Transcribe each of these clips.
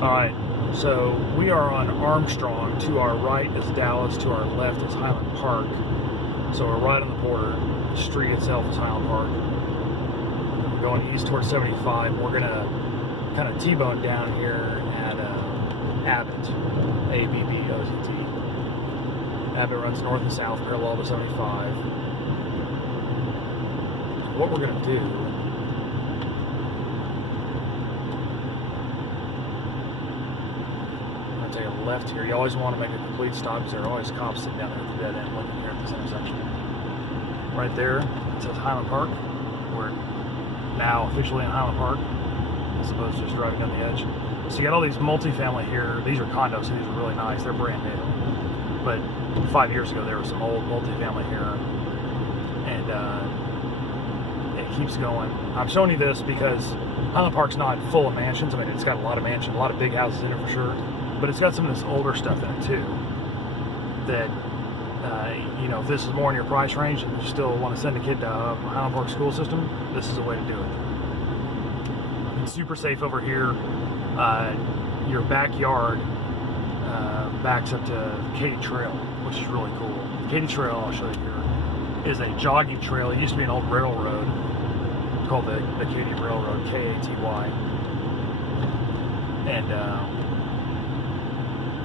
Alright, so we are on Armstrong. To our right is Dallas, to our left is Highland Park. So we're right on the border. The street itself is Highland Park. We're going east towards 75. We're going to kind of T-bone down here at Abbott, A-B-B-O-Z-T. Abbott runs north and south parallel to 75. What we're going to do, take a left here. You always want to make a complete stop because there are always cops sitting down there at the dead end looking here at this intersection. Right there, it says Highland Park. We're now officially in Highland Park, as opposed to just driving down the edge. So you got all these multifamily here. These are condos, so these are really nice. They're brand new. But 5 years ago, there was some old multifamily here. And it keeps going. I'm showing you this because Highland Park's not full of mansions. I mean, it's got a lot of mansions, a lot of big houses in it for sure. But it's got some of this older stuff in it too, that, you know, if this is more in your price range and you still want to send a kid to Highland Park school system, this is a way to do it. It's super safe over here. Your backyard backs up to Katy Trail, which is really cool. Katy Trail, I'll show you here, is a jogging trail. It used to be an old railroad called the Katy Railroad, K-A-T-Y. And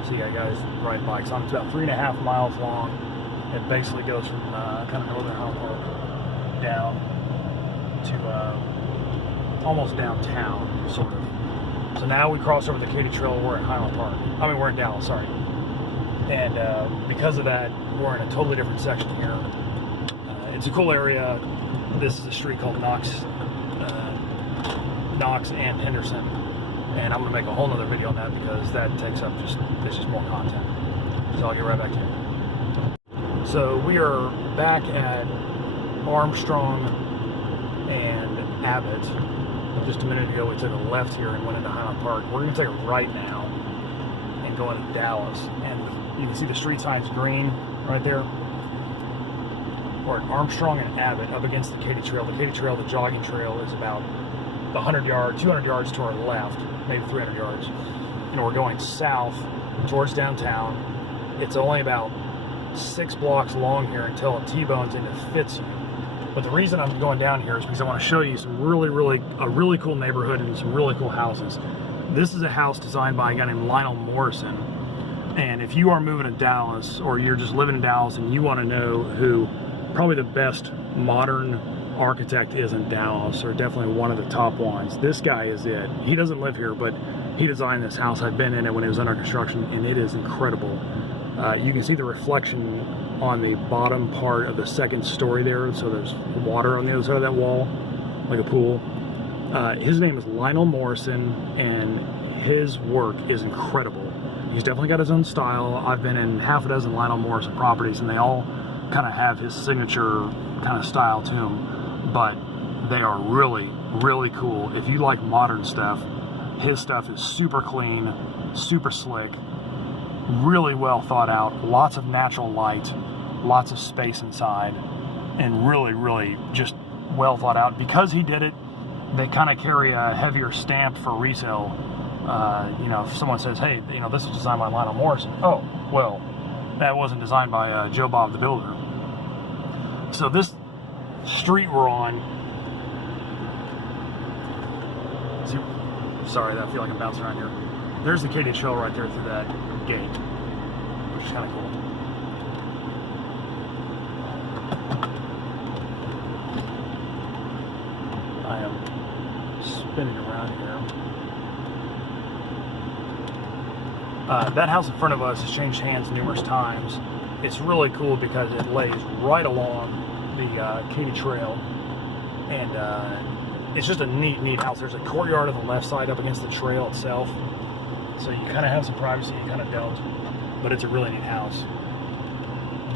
so you got guys riding bikes on it. It's about 3.5 miles long. It basically goes from kind of northern Highland Park down to almost downtown, sort of. So now we cross over the Katy Trail. We're in Highland Park. I mean, we're in Dallas, sorry. And because of that, we're in a totally different section here. It's a cool area. This is a street called Knox and Henderson. And I'm going to make a whole nother video on that because that takes up it's just more content. So I'll get right back to you. So we are back at Armstrong and Abbott. Just a minute ago we took a left here and went into Highland Park. We're going to take a right now and go into Dallas. And you can see the street sign's green right there. We're at Armstrong and Abbott up against the Katy Trail. The Katy Trail, the jogging trail, is about 200 yards to our left, maybe 300 yards. And we're going south towards downtown. It's only about 6 blocks long here until it T-bones into Fitzhugh. But the reason I'm going down here is because I want to show you some a really cool neighborhood and some really cool houses. This is a house designed by a guy named Lionel Morrison. And if you are moving to Dallas, or you're just living in Dallas and you want to know who probably the best modern architect is in Dallas, or definitely one of the top ones, this guy is it. He doesn't live here, but he designed this house. I've been in it when it was under construction, and it is incredible. You can see the reflection on the bottom part of the second story there, so there's water on the other side of that wall, like a pool. His name is Lionel Morrison, and his work is incredible. He's definitely got his own style. I've been in half a dozen Lionel Morrison properties, and they all kind of have his signature kind of style to them. But they are really, really cool. If you like modern stuff, his stuff is super clean, super slick, really well thought out, lots of natural light, lots of space inside, and really, really just well thought out. Because he did it, they kind of carry a heavier stamp for resale. You know, if someone says, hey, you know, this is designed by Lionel Morrison. Oh, well, that wasn't designed by Joe Bob the Builder. So this street we're on, see, sorry, I feel like I'm bouncing around here. There's the Katy Trail right there through that gate, which is kind of cool. I am spinning around here. That house in front of us has changed hands numerous times. It's really cool because it lays right along the Katy Trail, and it's just a neat house. There's a courtyard on the left side up against the trail itself, so you kind of have some privacy, you kind of don't, but it's a really neat house.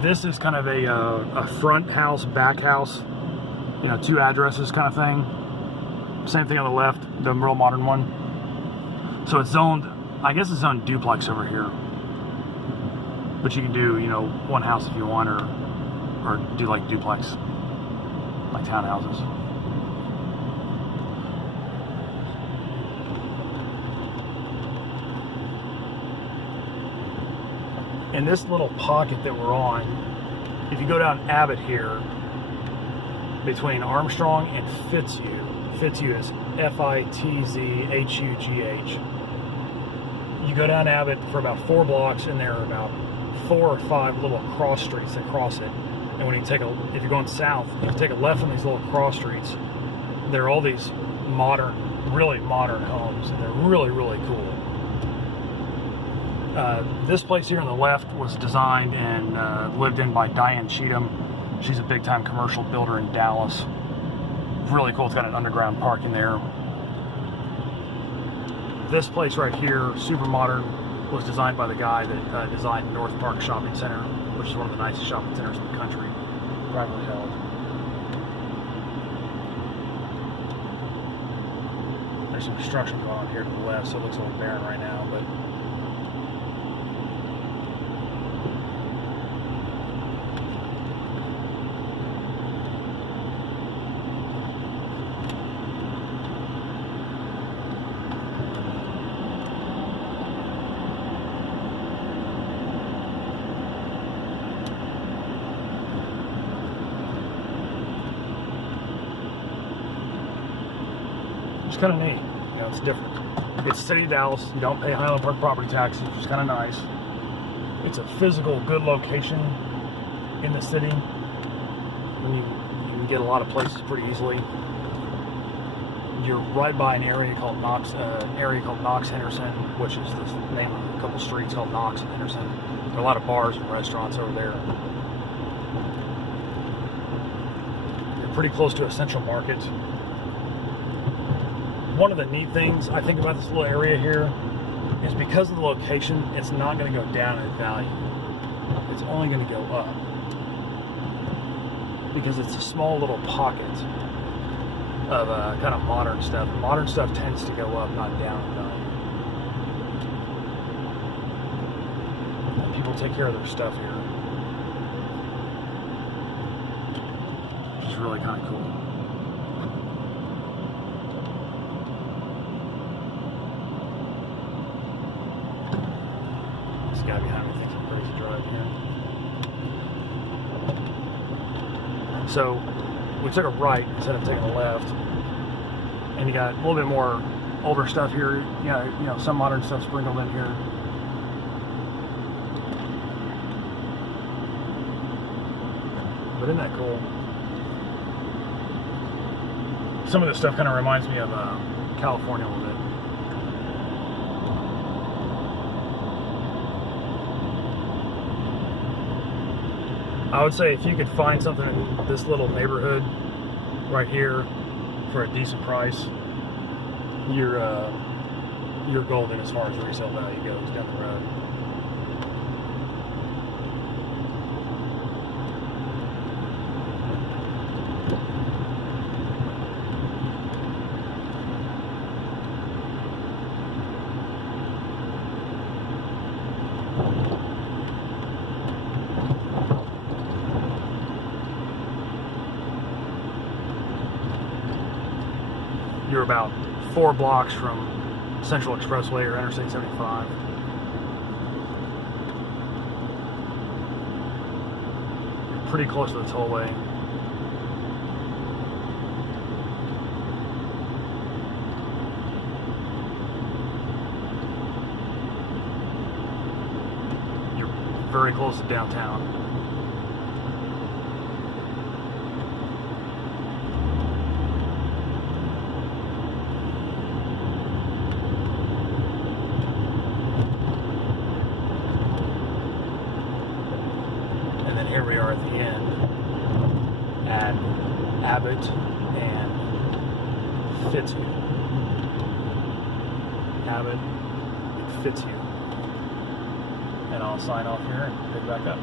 This is kind of a front house, back house, you know, 2 addresses kind of thing. Same thing on the left, the real modern one. So it's zoned, I guess it's zoned duplex over here, but you can do, you know, 1 house if you want, or do like duplex, like townhouses. in this little pocket that we're on, if you go down Abbott here, between Armstrong and Fitzhugh, Fitzhugh is Fitzhugh. You go down Abbott for about 4 blocks, and there are about 4 or 5 little cross streets that cross it. And when you take if you're going south, if you take a left on these little cross streets, there are all these modern, really modern homes, and they're really, really cool. This place here on the left was designed and lived in by Diane Cheatham. She's a big-time commercial builder in Dallas. Really cool. It's got an underground parking there. This place right here, super modern, was designed by the guy that designed North Park Shopping Center, which is one of the nicest shopping centers in the country, privately held. There's some construction going on here to the left, so it looks a little barren right now, but it's kind of neat. You know, it's different. It's City of Dallas. You don't pay Highland Park property taxes, which is kind of nice. It's a physical, good location in the city. You can get a lot of places pretty easily. You're right by an area called Knox, Henderson, which is the name of a couple streets called Knox and Henderson. There are a lot of bars and restaurants over there. You're pretty close to a central market. One of the neat things I think about this little area here is because of the location, it's not going to go down in value. It's only going to go up. Because it's a small little pocket of kind of modern stuff. Modern stuff tends to go up, not down in value. And people take care of their stuff here, which is really kind of cool. This guy behind me thinks I'm crazy driving here. So we took a right instead of taking a left, and you got a little bit more older stuff here. You know, some modern stuff sprinkled in here. But isn't that cool? Some of this stuff kind of reminds me of California a little bit. I would say if you could find something in this little neighborhood right here for a decent price, you're golden as far as resale value goes down the road. You're about 4 blocks from Central Expressway or Interstate 75. You're pretty close to the tollway. You're very close to downtown. Here we are at the end at Abbott and Fitzhugh. Abbott and Fitzhugh. And I'll sign off here and pick back up.